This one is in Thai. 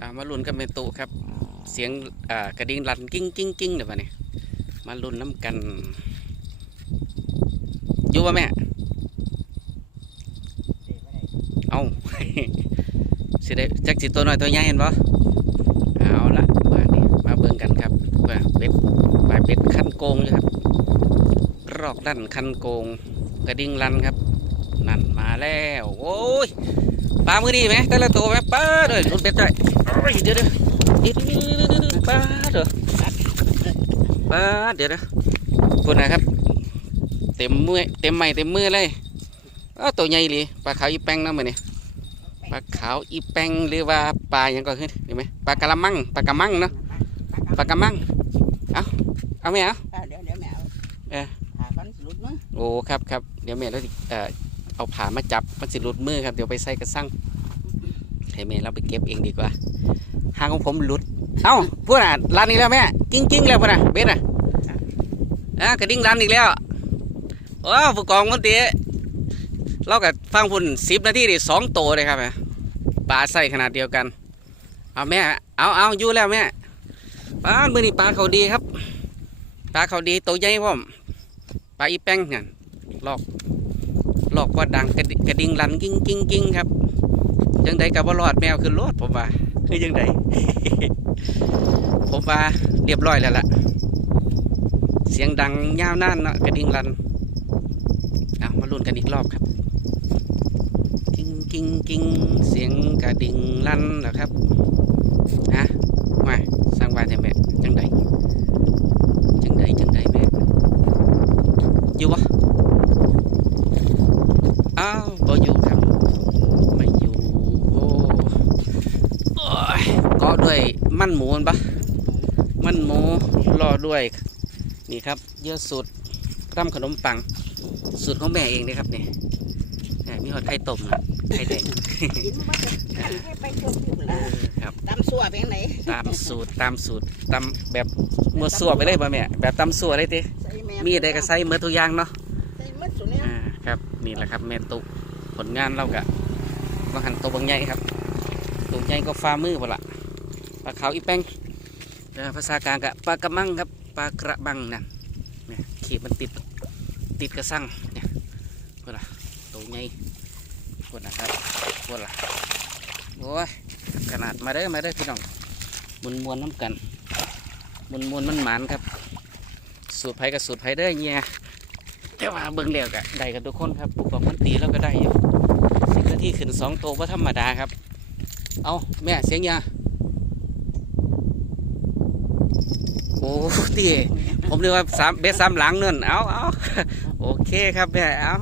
อ่ามาลุ้นกับเมตุครับ เสียงอ่ากระดิ่งรันกิ้งกิ้งกิ้งเดี๋ยวมาเนี่ยมาลุ้นน้ำกันอยู่ป่ะแม่ เอาสิได้จักสิตัวน้อยตัวใหญ่เห็นปะเอาละมานี่มาเบิ่งกันครับว่าเป็ดปลายเป็ดคันโกงอยู่ครับ รอกดันคันโกง กระดิ่งรันครับ นั่นมาแล้ว โอ้ย ปลามือดีไหมแต่ละตัวไหมปลาเลยรุ่นเป็ดด้วยโอ้ยเดี๋ยวเดี๋ยวเดี๋ยวเดี๋ยวเดี๋ยวเดี๋ยวเดี๋ยวปลาเดี๋ยวปลาเดี๋ยวเดี๋ยวคุณนะครับ เต็มมือเต็มไม้เต็มมือเลยอ้าวตัวใหญ่เลยปลาขาวอีแป้งนะมือนี่ปลาขาวอีแป้งหรือว่าปลาอย่างก็คือเห็นไหมปลากะละมังปลากะมังเนาะปลากะมังเอาเอาไหมเอาเดี๋ยวเดี๋ยวแมวเอ๊ะหาฟันสลุดมั้งโอ้ครับครับเดี๋ยวแม่เราสิเอ่อ เอาผามาจับมันสิหลุดมือครับเดี๋ยวไปใส่กระสังให้แม่เราไปเก็บเองดีกว่าหางของผมหลุดเอ้าพูดอะร้านนี้แล้วแม่กิ้งกิ้งแล้วพูดอะเบ็ดอะอะกระดิ่งร้านอีกแล้วโอ้ผู้กองมันตีเรากับฟังพุ่นสิบนาทีดิสองโตวเลยครับแม่ปลาใส่ขนาดเดียวกันเอาแม่เอาเอาอยู่แล้วแม่ปลามือนี่ปลาเขาดีครับปลาเขาดีตัวใหญ่พ่อมปลาอีแป้งเนี่ยลอก ลอกว่าดังกระดิกระดิ่งลันกิ้งกิ้งกิ้งครับยังไดกับว่ารอดแมวคือรอดผมว่าคือยังไดผมว่าเรียบร้อยแล้วล่ะ เสียงดังยาวนานเนาะกระดิ่งลันเอามาลุ้นกันอีกรอบครับ กิ้งกิ้งกิ้งเสียงกระดิ่งลันนะครับฮะมาสร้างบ้านแท้แม่จังไดจังไดจังไดแม่ อยู่ปะ อ้าวบ่อยู่ครับไม่อยู่โอ้โอ้ยเกาะด้วยมันหมูมันปะมันหมูรอด้วย นี่ครับ เยอะสุดร่ำขนมปังสูตรของแม่เองนะครับนี่แม่มีหอดไข่ต้มนะไข่แดงกินมาจะให้ไปเที่ยวอยู่เอละอครับตำสัวเป็นไหนตามสูตรตามสูตรตามแบบมัวสัวไปเลยป่ะแม่แบบตำสัวเลยติใส่แมีอะไรก็ใส่เมื่อทุกอย่างเนาะใส่มัดสุดเนี่ยอ่าครับ นี่แหละครับแม่ตุผลงานเรากะว่าหันตัวบางใหญ่ครับตัวใหญ่ก็ฟ้ามือพอละปลาขาวอีแป้งภาษากลางกะปลากระมังครับปลากระบังนั่นเนี่ยขีดมันติดติดกระสังเนี่ยพอละตัวใหญ่พอนะครับพอละโอ้ยขนาดมาเด้มาเด้พี่น้องมุนมวนน้ำกันมุนมวนมันหมานครับ สูตรไผกับสูตรไผเด้เงี้ย แต่ว่าเบิ่งแล้วก็ได้กันทุกคนครับปลูกกอกมันตีแล้วก็ได้อยู่สิบนาทีขึ้นสองตัวว่าธรรมดาครับ เอาแม่เสียงยาโอ้ตีผมเรียกว่าสามเบสสามหลังเนื่นเอาเอาโอเคครับแม่เอา